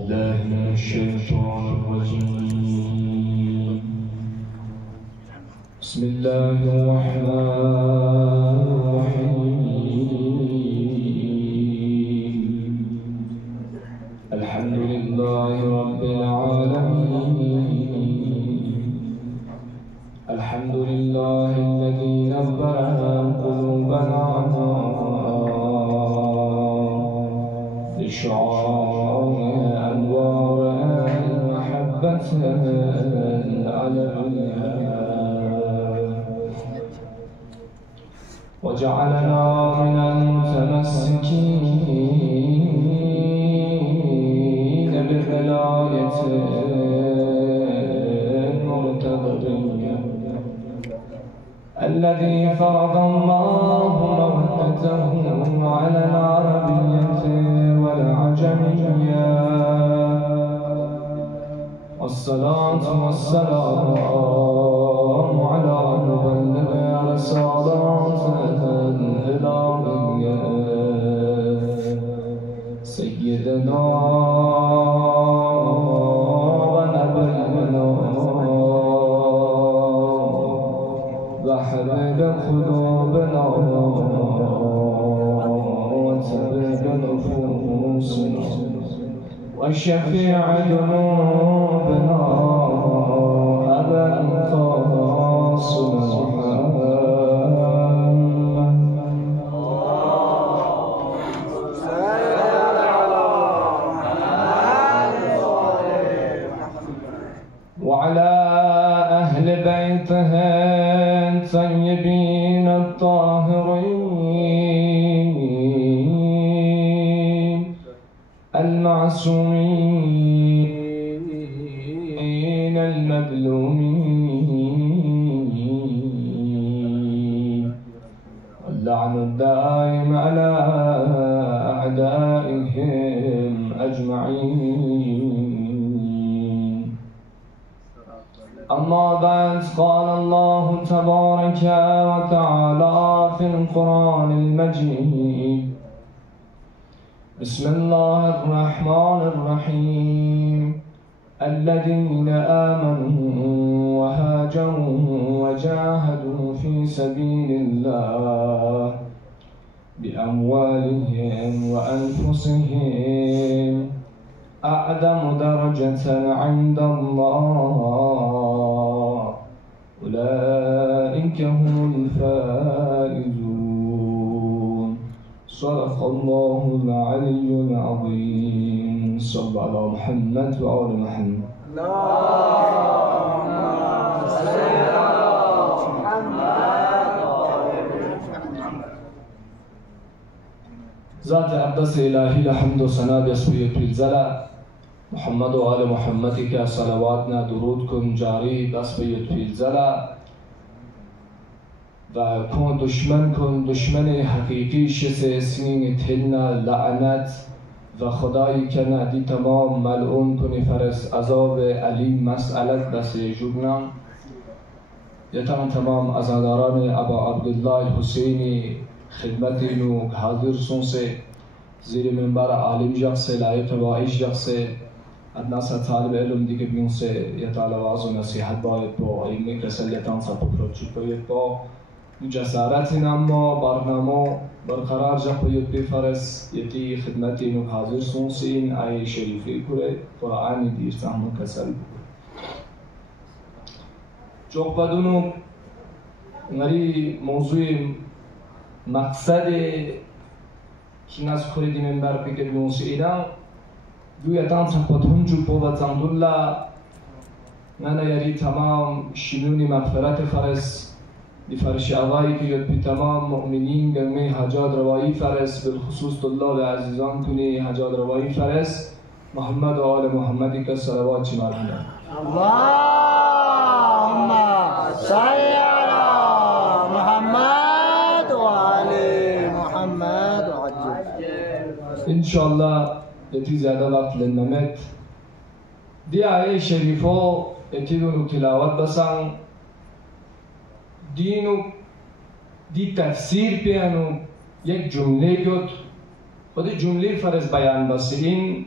بالله من الشيطان الرجيم. بسم الله الرحمن الرحيم. الحمد لله رب العالمين. الحمد لله الذي نبر قلوبنا بشعاع أنوار المحبة العلمية، وجعلنا من المتمسكين بالولاية المرتضية الذي فرض الله مودته على العربية والعجمية. والصلاة والسلام على مبلغ رسالات الإلهية سيدنا ونبينا وحبيب قلوبنا وطبيب نفوسنا وشفيع ذنوبنا أبا القاسم وعلى أهل بيته الطيبين الطاهرين المعصومين المظلومين، واللعن الدائم على أعدائهم أجمعين. أما بعد، قال الله تبارك وتعالى في القرآن المجيد: بسم الله الرحمن الرحيم. الذين آمنوا وهاجروا وجاهدوا في سبيل الله بأموالهم وأنفسهم أعظم درجة عند الله، أولئك هم الفائزون. صدق الله العلي العظيم. صل على محمد وآل محمد. اللهم صل على محمد. ذات أقدس إلهی لحمد و ثنا بسوی پیرزله محمد و آل محمدی که صلواتنا درود کن جاری دست به پیرزله و کن دشمن حقیقی شس سنین تلنا لعنت و خدایی که ندی تمام ملعون کنی فرس عذاب علی مسئلت بس جبنا یتان تمام ازاداران ابا عبدالله حسینی خدمتی نو حاضر سونسه زیر منبر عالم جخصه لایق وائش جخصه ادناس طالب علم دیگه بیونسه یتال آواز و نصیحت باید با علمی کسل یتان سا پروچی باید با جسارت نما برنامه برقرار جاپوید بفرس یتی خدمتی نو حاضر سونسین آیه شریفی کره قرآنی دیر تحمل کسل جوق بدونو نری موضوع مقصد که ناس خورید منبر پیکر بیونسی ایران دو یتان سخوتون جو با زندولا نه یاری تمام شیلونی مغفرت فرس دی فرش آوایی که یاد بی تمام مؤمنین گرمی حجاد روایی فرس بالخصوص الله عزیزان کنی حجاد روایی فرس محمد و آل محمدی که صلوات چی مرحمه اللهم صل على محمد وآل محمد وعجل. انشاءالله یتی زیاده وقت لنمت دی آیه شریفو یتی دونو تلاوت بسن دینو دی تفسیر پیانو یک جمله گد خود جمله فرض بیان بسه این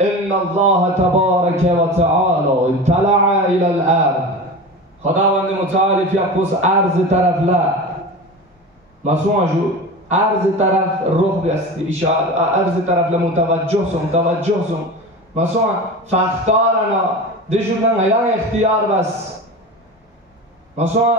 إن الله تبارك وتعالى اطلع إلى الأرض خداوند متعال يقص أرض طرف لا مسوعجو أرض طرف روح بس إشارة أرض طرف لمتوجه سم مسوع فاختارنا دشوفنا غير اختيار بس مسوع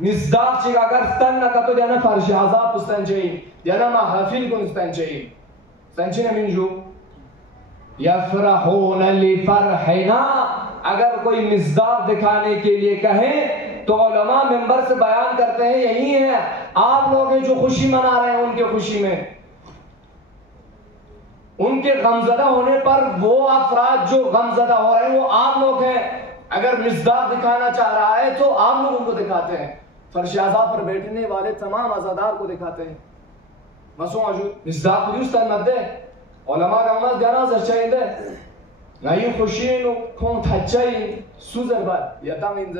مصداق چی اگر ستن نکتو دینا فرش عذاب پستن چاہیے دینا محافل کن ستن چاہیے سنچی نمین جو یفرحون لفرحنا اگر کوئی مصداق دکھانے کے لیے کہیں تو علماء ممبر سے بیان کرتے ہیں یہی ہے آپ لوگ جو خوشی منا رہے ہیں ان کے خوشی میں ان کے غمزدہ ہونے پر وہ افراد جو غمزدہ ہو رہے ہیں وہ آپ لوگ ہیں اگر مصداق دکھانا چاہ رہا ہے تو آپ لوگوں کو دکھاتے ہیں فرش عذاب پر بیٹھنے والے تمام عزادار کو دکھاتے ہیں مسوں آجو مصداق کو دیوستان مد دے علماء کا اماز دیانا زرچائیں دے نایی خوشین کون تھچائیں سوزر بعد یا تانگین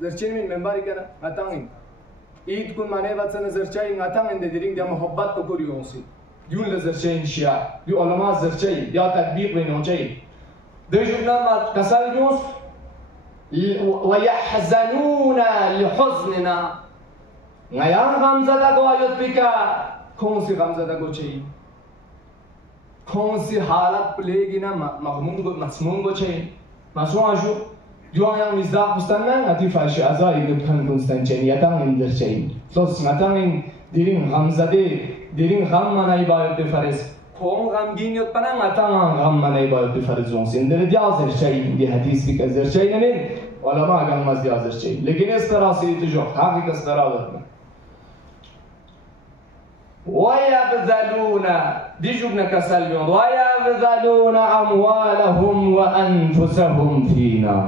زرچین من ممباری کنا نتانگین عید کن مانے بات سن زرچائیں نتانگین دے دیرین دیا محبت کو کری ہوں سی دیون لزرچائیں شیعہ دیو علماء زرچائیں یا تطبیق بین ہوں چائیں دے جبنا ما کسال دیونس وَيَحْزَنُونَ لِحُزْنِنَا نیان غمزدہ کو آیت بکا کون سی غمزدہ کو چاہیے کون سی حالت پلے گی نا مغموم کو مسموم کو چاہیے مسموم آشو جو آیا مزداق بستن نا نتی فرش ازایی نبکن کنستن چاہیے یتان اندر چاہیے سوس نتان دیرین غمزده دیرین غم منای باید بفرس کون غمگین یاد پنا نتان غم منای باید بفرس اونسی اندر دیازر چاہیے دی حدیث بک ازر چاہیے نمین علماء غم از دیازر چاہیے لیکن اس طرح سے جو حقیق اس طرح ہوتا وَيَبْذَلُونَ دِجُبْنَ كَسَلْيُونَ وَيَبْذَلُونَ أَمْوَالَهُمْ وَأَنفُسَهُمْ فِينَا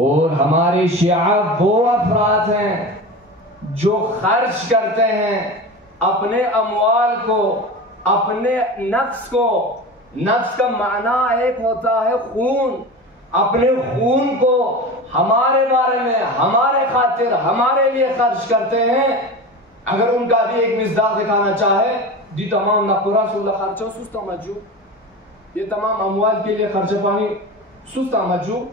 اور ہمارے شیعہ وہ افراد ہیں جو خرچ کرتے ہیں اپنے اموال کو اپنے نفس کو نفس کا معنی ایک ہوتا ہے خون اپنے خون کو ہمارے بارے میں ہمارے خاطر ہمارے لیے خرچ کرتے ہیں اگر ان کا بھی ایک مصداق دکھانا چاہے دی تمام نقرہ صلی اللہ خرچہ سستا مجھو یہ تمام اموال کے لیے خرچہ پانی سستا مجھو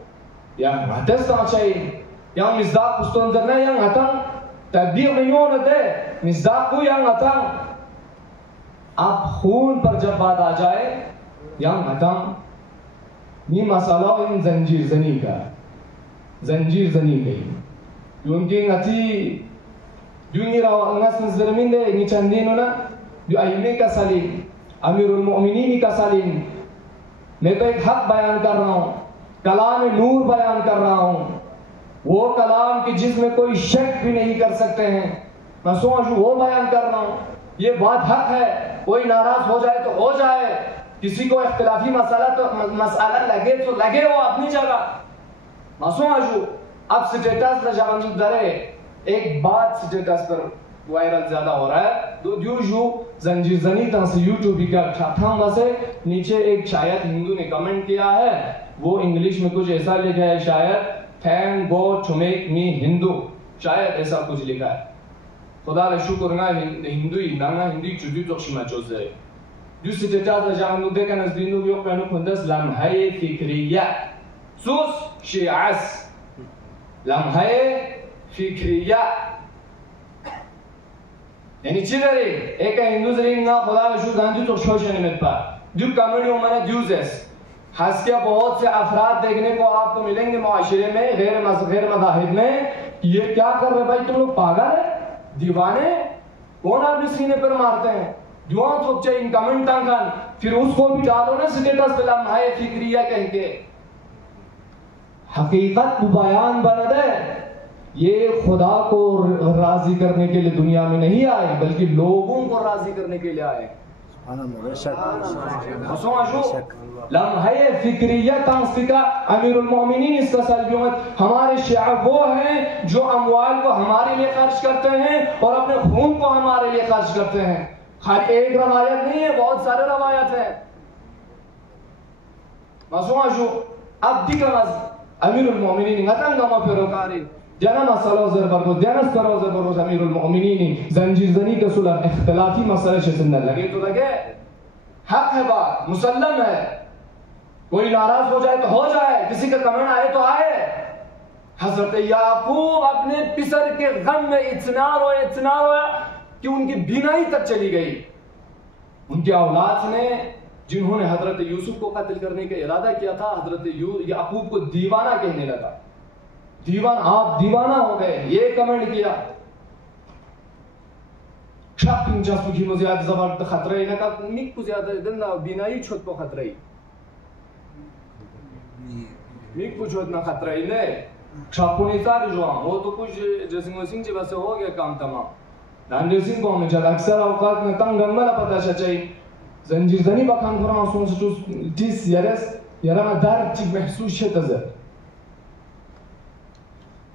یا مہتستا چاہیے یا مصداق اس تو اندر نہیں یا مہتن تدبیر نہیں ہونا دے مصداق کو یا مہتن آپ خون پر جب بات آ جائے یا مہتن یہ مسئلہ ان زنجیر زنی کا زنجیر زنی گئی کیونکہ نتی دونی راس نزرمین دے نی چندینونا جو ائمے کا سلیم امیر المؤمنین کا سلیم میں تو ایک حق بیان کر رہا ہوں کلام نور بیان کر رہا ہوں وہ کلام کی جس میں کوئی شک بھی نہیں کر سکتے ہیں میں سوچوں وہ بیان کر رہا ہوں یہ بات حق ہے کوئی ناراض ہو جائے تو ہو جائے کسی کو اختلافی مسئلہ لگے تو لگے وہ اپنی جگہ میں سوچوں اب سٹیٹس لجاوند درے ایک بات سٹیٹس پر وائرل زیادہ ہو رہا ہے جو زنجیر زنی تاں سے یوٹیوب کا ٹھاٹھام واسے نیچے ایک شاید ہندو نے کمنٹ کیا ہے وہ انگلش میں کچھ ایسا لکھا ہے شاید thank God to make me Hindu شاید ایسا کچھ لکھا ہے خدا را شکر نا ہندوی نا ہندی چودی توشی مچوز ہے جو سٹیٹس لجاوند دے کا نزدینو یو پینو کندس لمحہ فکریہ سوس شیعس لمحہ فکریہ یعنی چی داری ایک ہندو زرین نا خدا رشو گاندی تو شوش نمت پا جو کمیونیوں میں دیوزیس ہس کے بہت سے افراد دیکھنے کو آپ کو ملیں گے معاشرے میں غیر مذاہب میں یہ کیا کر رہے بھائی تم لوگ پاگل ہے دیوانے کون آپ نے سینے پر مارتے ہیں جوان تو چاہے ان کمنٹ تنگن پھر اس کو بھی ڈالو نا سٹیٹس پہ لمحہ فکریہ کہہ کے حقیقت بیان بند ہے یہ خدا کو راضی کرنے کے لیے دنیا میں نہیں آئے بلکہ لوگوں کو راضی کرنے کے لیے آئے لمحہ فکریہ تانسکا امیر المومنین اس کا سلبیت ہمارے شیعہ وہ ہیں جو اموال کو ہمارے لیے خرچ کرتے ہیں اور اپنے خون کو ہمارے لیے خرچ کرتے ہیں ہر ایک روایت نہیں ہے بہت سارے روایت ہیں اب دیکھا امیر المومنین نتنگا پیروکاری دیانا مسئلہ زربرگوز دیانا سکرو زربرگوز امیر المؤمنین زنجیر زنی کا صلح اختلافی مسئلہ شسندر لگے تو لگے حق ہے بات مسلم ہے کوئی ناراض ہو جائے تو ہو جائے کسی کا کمنٹ آئے تو آئے حضرت یعقوب اپنے پسر کے غم میں اتنا رویا کہ ان کی بینائی تک چلی گئی ان کے اولاد نے جنہوں نے حضرت یوسف کو قتل کرنے کا ارادہ کیا تھا، حضرت یعقوب کو دیوانہ کہنے لگا، آپ دیوانہ ہو گئے، یہ کمنٹ کیا. شک جسم کی زیادہ زبر خطرہ نہ کا مک کو زیادہ دن بینائی چھت کو خطرہ مک کو چھت نہ خطرہ لے چھاپونی سارے جو وہ تو کچھ جیسنگ وسنگ چی بس ہو گیا کام تمام. دان جیسنگ کو ہمیں چل اکثر اوقات میں تنگ گنمہ پتہ چاہیے زنجیر زنی بکان قرآن سون سے چوز تیس یارا درد چیک محسوس شد ازر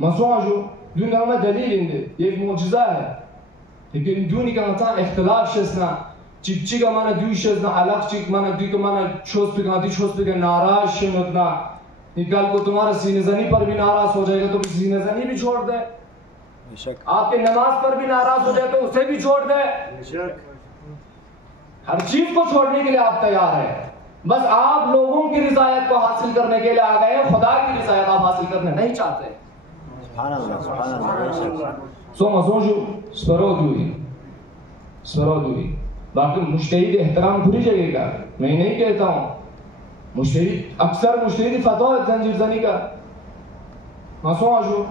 مسوعہ جو دون ہمیں دلیل اندے یہ ایک معجزہ ہے، لیکن دونی کا مطان اختلاف شسنا چیک کا مانا دوی شسنا علاق چیک مانا دوی کا مانا چھوز پکا دی چھوز پکا ناراض شنودنا. نکال کو تمہارا سینہ زنی پر بھی ناراض ہو جائے گا تو سینہ زنی بھی چھوڑ دے، آپ کے نماز پر بھی ناراض ہو جائے تو اسے بھی چھوڑ دے. ہر چیز کو چھوڑنے کے لیے آپ تیار ہیں، بس آپ لوگوں کی رضایت کو حاصل کرنے کے لیے آ گئے ہیں، خدا کی رضایت آپ حاصل کرنے نہیں چاہتے. سبحان اللہ سبحان اللہ. سو مسوجو سپرو دوری باقی مجتہد احترام بھری جگہ کا میں نہیں کہتا ہوں. مجتہد اکثر مجتہد فتوہ ہے زنجیر زنی کا مسوجو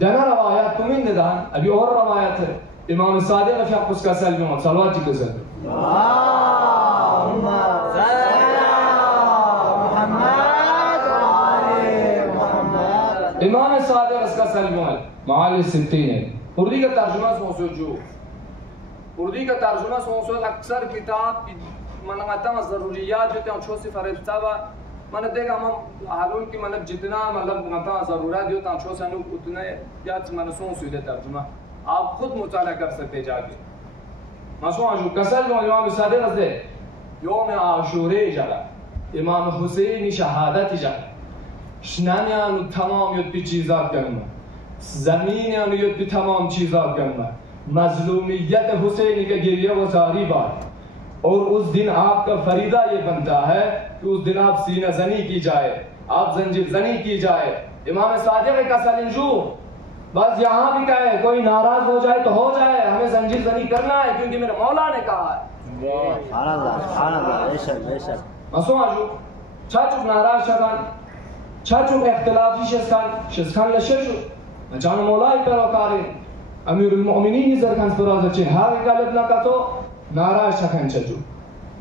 دینا روایات تمہیں ندان. ابھی اور روایت ہے امام صادق فی حق اس کا سلم و صلوات کی سلم اللہم صلی علی محمد وعلی محمد. امام صادق اس کا سلم و معالی ستین ہے. اردی کا ترجمہ سوچو جو اردی کا ترجمہ سوچو اکثر کتاب منغتہ ضروریات جو تھے چھو سے فرشتہ و میں نے دیکھا ہم حالون کی مطلب جتنا مطلب مطلب ضرورت جو تھا چھو سے انہوں اتنے یاد میں نے سوچ دے ترجمہ آپ خود مطالعہ کر سکتے جا کے. مسوعہ جو کسل جو امام صادق از دے یوم عاشورے جالا امام حسین شہادت جالا شنانیانو تمام یود پی چیزات کرنا، زمینیانو یود پی تمام چیزات کرنا، مظلومیت حسینی کا گریہ و زاری بات. اور اس دن آپ کا فریضہ یہ بنتا ہے کہ اس دن آپ سینہ زنی کی جائے، آپ زنجیر زنی کی جائے. امام صادق کا سلنجو بس یہاں بھی کہے کوئی ناراض ہو جائے تو ہو جائے، ہمیں زنجیر زنی کرنا ہے کیونکہ میرے مولا نے کہا ہے. سبحان اللہ سبحان اللہ. بے شک بے شک. مسوعہ جو چھاچوک ناراض شکان چھاچوک اختلافی شسکان لششو اچانو مولائی پیروکارے امیر المؤمنین زرکان سپراز اچھے ہاگے کالب نکا تو ناراض شکان چچو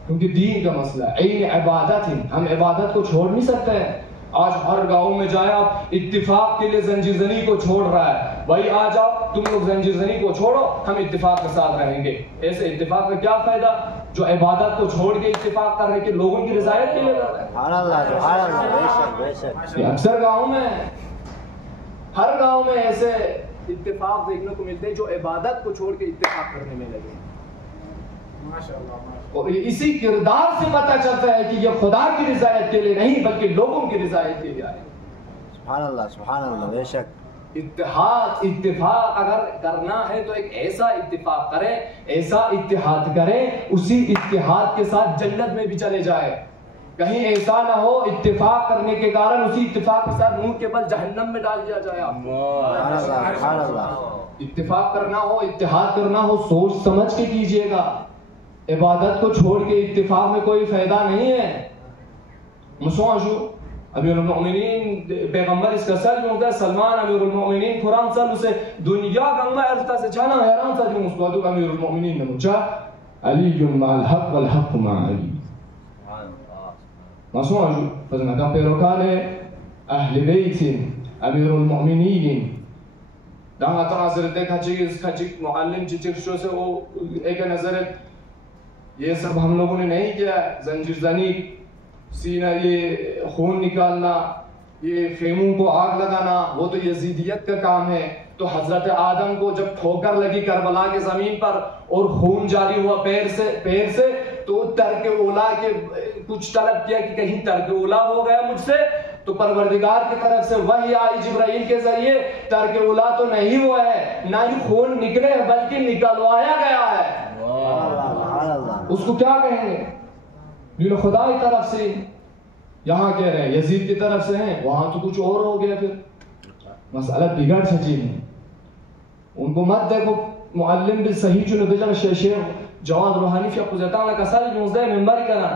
کیونکہ دین کا مسئلہ عین عبادت ہے، ہم عبادت کو چھوڑ نہیں سکتے ہیں. آج ہر گاؤں میں جائے آپ اتفاق کے لیے زنجیر زنی کو چھوڑ رہا ہے، بھائی آ جاؤ تم لوگ زنجیر زنی کو چھوڑو ہم اتفاق کے ساتھ رہیں گے. ایسے اتفاق کا کیا فائدہ جو عبادت کو چھوڑ کے اتفاق کر رہے کہ لوگوں کی رضایت کے لیے کر رہے ہیں. سبحان اللہ سبحان اللہ. بے شک بے شک. یہ اکثر گاؤں میں ہر گاؤں میں ایسے اتفاق دیکھنے کو ملتے ہیں جو عبادت کو چھوڑ کے اتفاق کرنے میں لگے. اور اسی کردار سے پتہ چلتا ہے کہ یہ خدا کی رضایت کے لیے نہیں بلکہ لوگوں کی رضایت کے لیے آئے. سبحان اللہ سبحان اللہ. بے شک. اتفاق اگر کرنا ہے تو ایک ایسا اتفاق کریں، ایسا اتحاد کریں اسی اتحاد کے ساتھ جنت میں بھی چلے جائے. کہیں ایسا نہ ہو اتفاق کرنے کے کارن اسی اتفاق کے ساتھ منہ کے بل جہنم میں ڈال دیا جائے. سبحان اللہ. اتفاق کرنا ہو اتحاد کرنا ہو سوچ سمجھ کے کیجئے گا. عبادت کو چھوڑ کے اتفاق میں کوئی فائدہ نہیں ہے. مسوعہ جو امیر المؤمنین پیغمبر اس کا سر جو ہوتا ہے سلمان امیر المؤمنین قرآن سر اسے دنیا کا انگا ارتا سے چھانا حیران سا جو مسکوادو امیر المؤمنین نے مجھا علی مع الحق والحق مع علی. مسوعہ جو فضلنا کا پیروکان ہے اہل بیت امیر المؤمنین دانا تناظر دیکھا چیز معلم چیز سے وہ ایک نظرت یہ سب ہم لوگوں نے نہیں کیا. زنجیر زنی، سینہ یہ خون نکالنا، یہ خیموں کو آگ لگانا وہ تو یزیدیت کا کام ہے. تو حضرت آدم کو جب ٹھوکر لگی کربلا کے زمین پر اور خون جاری ہوا پیر سے تو ترک اولا کے کچھ طلب کیا کہ کہیں ترک اولا ہو گیا مجھ سے، تو پروردگار کی طرف سے وحی آئی جبرائیل کے ذریعے ترک اولا تو نہیں ہوا ہے، نہ ہی خون نکلے بلکہ نکلوایا گیا ہے. اس کو کیا کہیں گے؟ دین خدا کی طرف سے یہاں کہہ رہے ہیں یزید کی طرف سے ہیں، وہاں تو کچھ اور ہو گیا. پھر مسئلہ بگڑ سچی ہے. ان کو مت دیکھو معلم بھی صحیح چنو دے جب شیخ جواد روحانی فی قزتان کا سال 19 ممبر کنا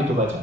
itu baca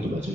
itu baca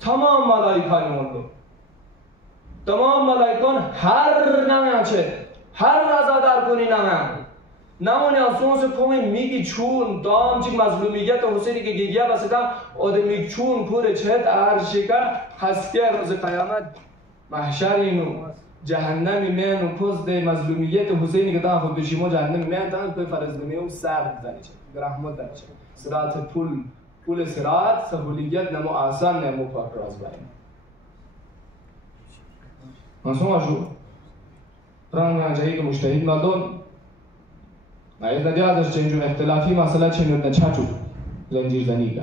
تمام ملائکان اونلو تمام ملائکان هر نمیشه هر رضا در کنی نمونه اساس کومی میگی چون دام چی مظلومیت حسینی که گیگیا بسیدم آدمی چون پور چهت عرشکر هستی روز قیامت محشر اینو جهنمی میان و پوز ده مظلومیت حسینی که دام خود بشیمو جهنمی میان دام کوی فرزنمی و سرد دانیشه رحمت دانیشه صراط پول صراط سهولیت نمو آسان نمو پاک راز باید منصوم آجو رنگ آنجایی که مجتهد مردم نایز ندی ازش چنجون اختلافی مسئله چنون نچاچو زنجیر زنی کا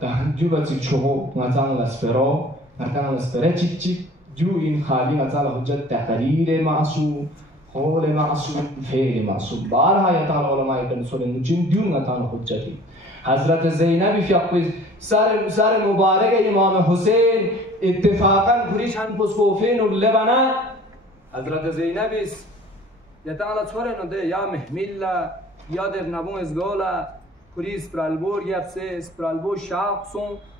تهجبت چهو نتان لسپرا نتان لسپره چیک جو این خالی نتان حجت تقریر معصوم قول معصوم فعل معصوم بارها یتان علماء ابن سنن چین دیو نتان حجتی حضرت زینب فیقوی سر مبارک امام حسین اتفاقا پریشان پسکوفین و لبنا حضرت زینب یتان لسپره نده یا محمیلا یا در نبون ازگولا پولیس پرالبور گرفته پرالبور شاق سون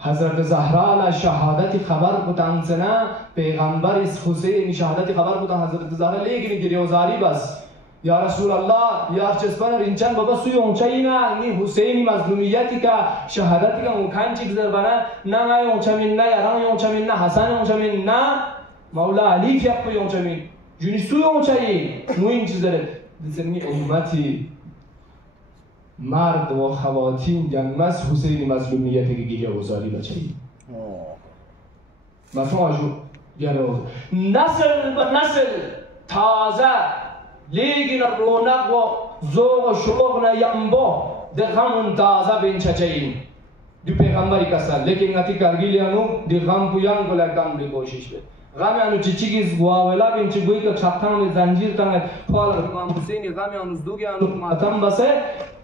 حضرت زهرا شهادت خبر بودن زنا پیغمبر حسین شهادت خبر بودن حضرت زهرا لیکن گریوزاری بس یا رسول الله یا چسپن رینچن بابا سوی اونچاینا این حسینی مظلومیتی که شهادتی که اون چیز در بنا نه ما اونچمین نه یاران اونچمین نه حسن اونچمین نه مولا علی فیق اونچمین جونی سوی اونچایی نو این چیز داره دسمی امتی مرد و خواتین جنمس حسین مظلومیتی که گیری وزاری بچه‌ای مفهوم آجو گروز نسل به نسل تازه لیگن رونق و ذوق و شوق نیامبو دغم تازه بین چچه‌ای دو پیغمبری کسر لیکن نتی کرگیلیانو دغم پویان گله کم بی کوشش بید غمی آنو چیچیگیز گواولا بین چی گویی که چاکتان زنجیر تنگ خال امام حسینی غمی آنو زدوگی آنو ماتم بسه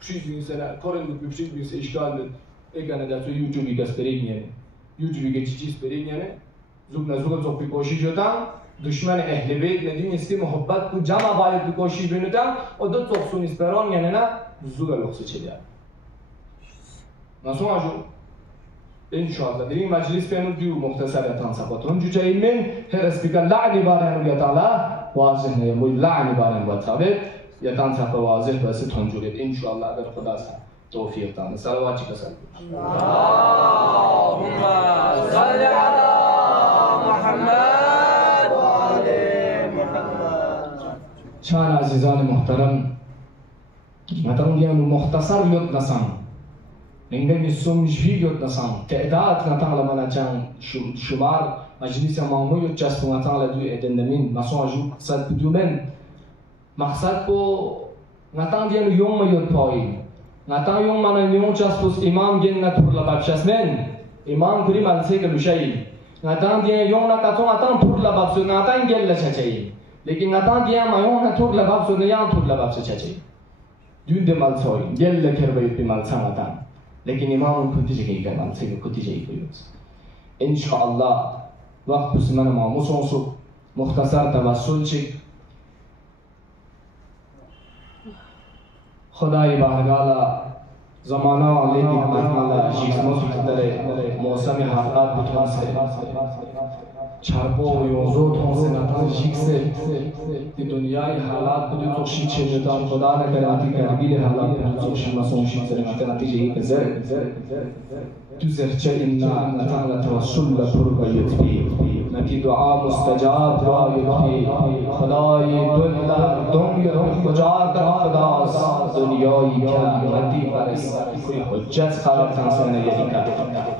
Pişik bir insana, Kore'nin bir pişik bir insana işgaldir. Ekana da so YouTube'i göstereyim yani. YouTube'i geçici istereyim yani. Zubna zuga çok bir koşiş yotam. Düşman ehli beyt ne diyeyim isti muhabbat bu cama bayit bir koşiş benutam. O da çok sun isperon yani na zuga loksa çeliyor. Nasıl acı? İnşallah. Dilim meclis peynu diyor muhtasaratan sapatun. Cüce ilmin her speaker la'ni baren ya Taala vazih ne bu la'ni baren ve tabi. يتان ثقة واضح بس تنجوريد إن شاء الله أقدر خدا توفيق تانا سلواتي كسل اللهم صل على محمد وآل محمد شان عزيزان محترم مثلا يعني مختصر يد نسان نگه سومجی گفت نسان تعداد نتاله من جان شمار مجلس ماموی جست نتاله دوی ادندمین مسون جو صد بدومن مقصد کو نتان دیان یوم میاد پایین نتان یوم من یوم جست پس امام گن نتور لبابشسمن امام کری ملسه کلوشایی نتان دیان یوم نکاتون نتان تور لبابسو نتان گل لشچایی لیکن نتان دیان مایون نتور لبابسو نیان تور لبابسو چچایی دون دمالسوی گل لکر باید بمالسان نتان لیکن امام کنتی جایی که ملسه کنتی جایی کویوس انشاءالله وقت بس من ما مسونسو مختصر توسل چی خدای بارگالا زمانا لیکن مطمئن جیسموس داره موسم حالات بتوان سے چربو یوزو تون سے نتان جیکسه دی دنیای حالات بدو توشی چندان خدا نکره آتی کرگیل حالات بدو توشی مسونشی سرمت نتیجه ای بزر تو زرچه اینا نتان لتوسل لپر باید بی نتی دعا مستجاب باید بی خدای دنیا کجا در خداست دنیایی که نتی فرست کوئی حجت قرار تنسانه یهی که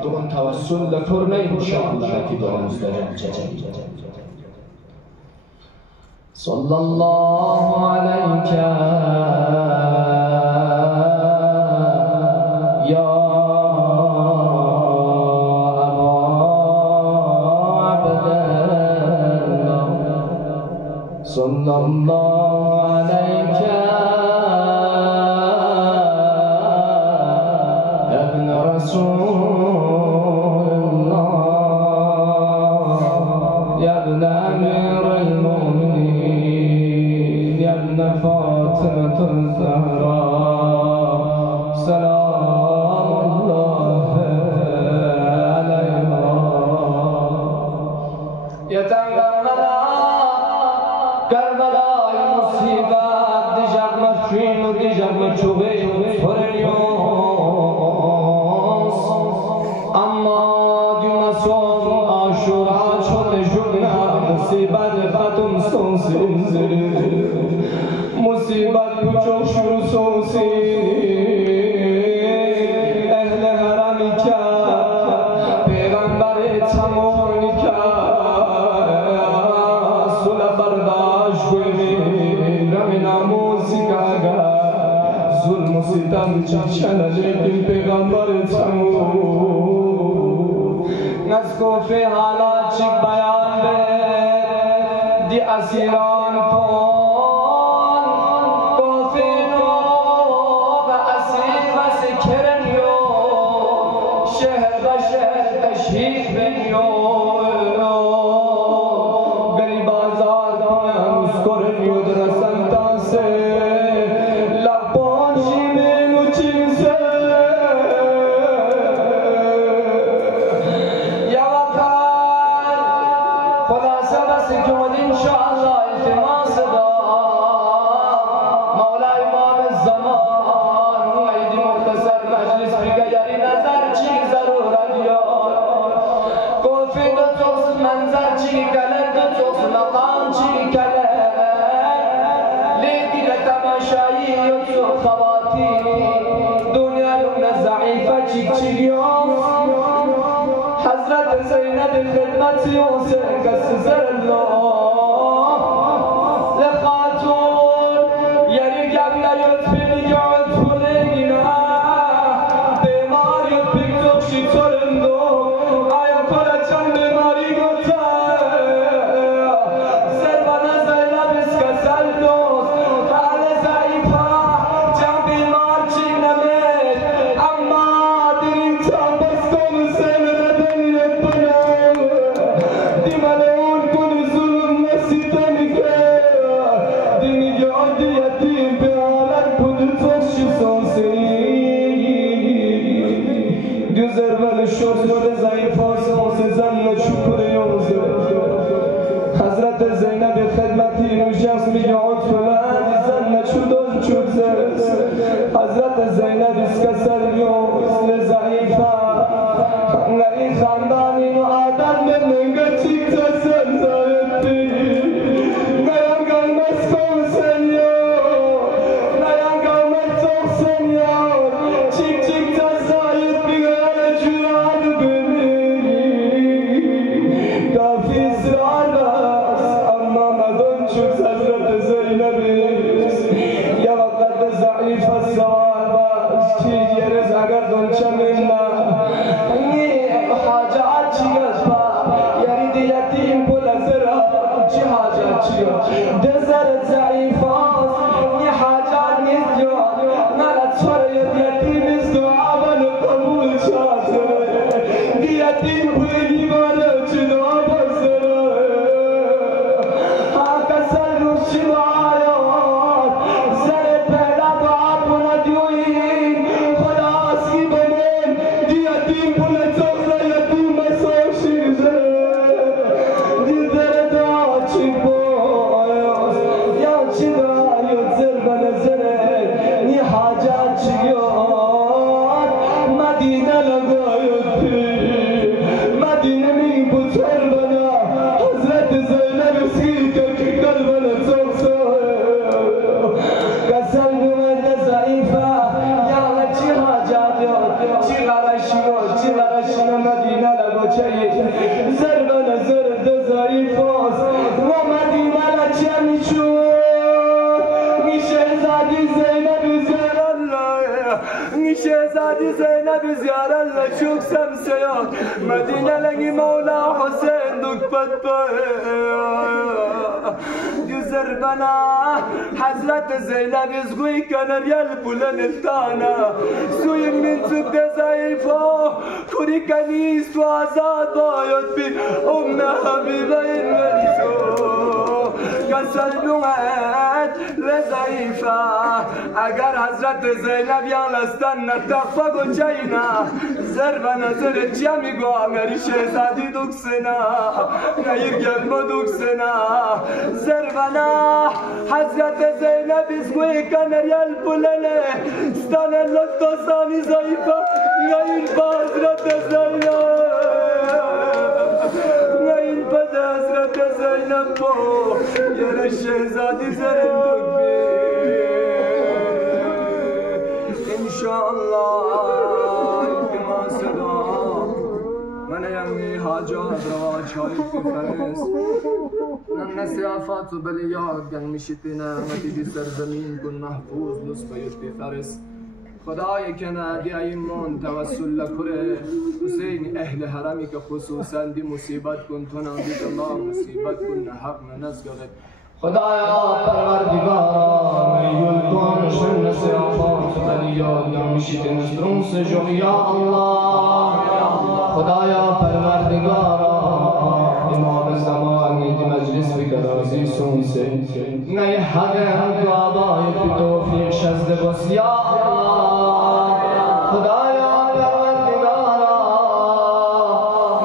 دون توسل لپر نه انشاءالله نتی دعا مستجاب چچه صلی الله علیک یا صلى الله عليك يا ابن رسول الله يا ابن أمير المؤمنين يا ابن فاطمة الزهراء سلام الله عليها کربلای مصیبت دیجاب مفین و دیجاب مچوبه فریوس اما دیماسون آشورا چون جونا مصیبت ختم سونسی مصیبت بچو شروع سونسی اهل حرامی که پیغمبر تمامی که ظلم و ستم چشنه لیکن پیغمبر تموم نزگوف حالات چی بیان به دی اسیران پان گوفینو و اسیر و سکرنیو شهر و شهر تشهیر بنیو بری بازار کنم اسکرنیو درستن تانسه حضرت زینب خدمتی اوسه کس زرلا لخاتون یری گم نیاد فیلی گعد فلیگینا بیماری پیکتوشی ترندو آیا کلا چند بیماری گوتا زربانه زینب اسکا سلدوز حال زعیفا جم بیمار چی نمید اما دیرین تا بستون زینب حضرت زینب خدمتی نوشیخ میگه فلان زن چودون چوزه حضرت زینب اسکا سلیوز لزعیفه نئی خاندانی و آدم به منگه چیک تسن زایدی نیانگل مسکون سنیو نیانگل مطور سنیو چیک چیک تسایدی چمنا نی حاجات چیگا یارید یتیم بلزرا چی حاجات چیگا دزر ضعیفاس نی حاجات نیست جو نالت سور یتیم است دو آبان قبول چاسر دی یتیم بلگی بالا چی دو آبان سر آقا سر روشی باید سر پیدا با آبونا دیوین خدا آسکی بمون دی یتیم بلزر یتیم مسوشیزه دی دردا چی باید یا چی داید زر بنزره نی حاجات چیاد مدینه لگاید پی مدینه می بطر بنا حضرت زینب سی که قلبنا زوزه قسم بمند ضعیفه یا چی حاجات چی غرشیو چی غرشیو مدینه لگو چی زر بنزر ده ضعیفاست و مدینه لچه میشون شهزادی زینب زیار الله شهزادی زینب زیار الله شوک سمسیات مدینه لگی مولا حسین دک پت جزر بنا حضرت زینب ازگوی کنر یل بلن افتانا سوی من سوک ده ضعیفا کری کنیست و آزاد باید بی حبیبه این ملیسو قسم بومد لضعیفه اگر حضرت زینب یالستن نتخفا گو چینا زر و نظر جمی گو مری شهزادی دوکسنا غیر گلما دوکسنا زر و نه حضرت زینب ازگوی کنر یل بلنه ستان لطاسانی ضعیفه غیر با حضرت زینب غیر با حضرت زینب یه شهزادی زرندگ بی انشاءالله ما صدا من یمی حاجات روا چایی فرست من نسیافات و بلیاد گن میشیتی نعمتی بی سرزمین کن محفوظ نصف بی فرست خدای که نادی ایمون توسل لکره حسین اهل حرمی که خصوصا دی مصیبت کن تو نادی الله مصیبت کن حق نزگره خدایا پروردگارا میول کن شن سیافات بلیاد نمیشید نسترون سجو یا الله خدایا پروردگارا امام زمان دی مجلس بکرازی سون سے نئی حق هم دعای بی توفیق شزد بس یا الله خدایا پروردگارا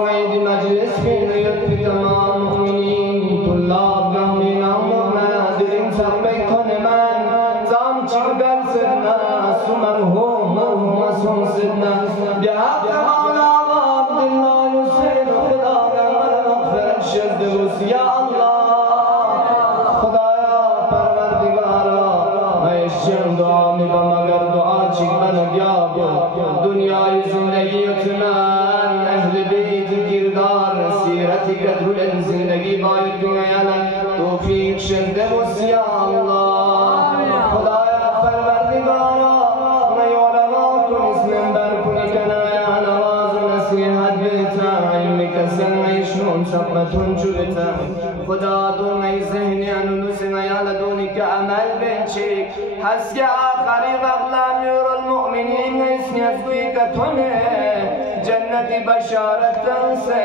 نئی دی مجلس بینید بی تمام مؤمنین طلاب گمین امونا دلیم سبک کن من زام چرگل سدنا سمرهوم مرهوم سون سدنا بحق مولا و عبدالله حسین خدا گمر مغفرت شزد بس یا الله خدایا پروردگارا میشم دعا میبم اگر دعا چیک بنگیا بود دنیای زندگیت من اهل بیت گردار سیرتی قدر زندگی باید دنیا توفیق شده بس یا الله خدایا پروردگارا می علما کن اسم بر کنی کنایا نواز نصیحت بیتا علمی کسن میشنون سقمتون چوبتا خدا دون ای ذهنی انونوسی نیال دونی که عمل بینچی حس که آخری بغلا میور المؤمنین اسمی از گوی که تونه جنتی بشارت سے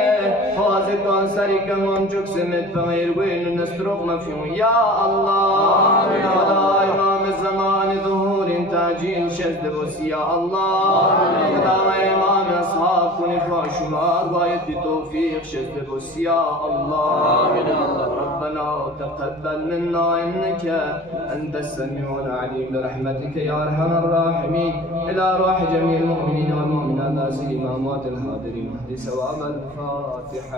فاز کون سری کمام جک سمت بغیر وین نسترق مفیون یا اللہ خدا امام زمان ظهور تاجین شد بس یا اللہ خدا امام اصحاب کن فاشمار باید بتوفیق شد بس یا اللہ ربنا تقبل منا انك انت السميع العليم برحمتك يا ارحم الراحمين الى روح جميع المؤمنين والمؤمنات الامامات الحاضرين اهد ثواب الفاتحه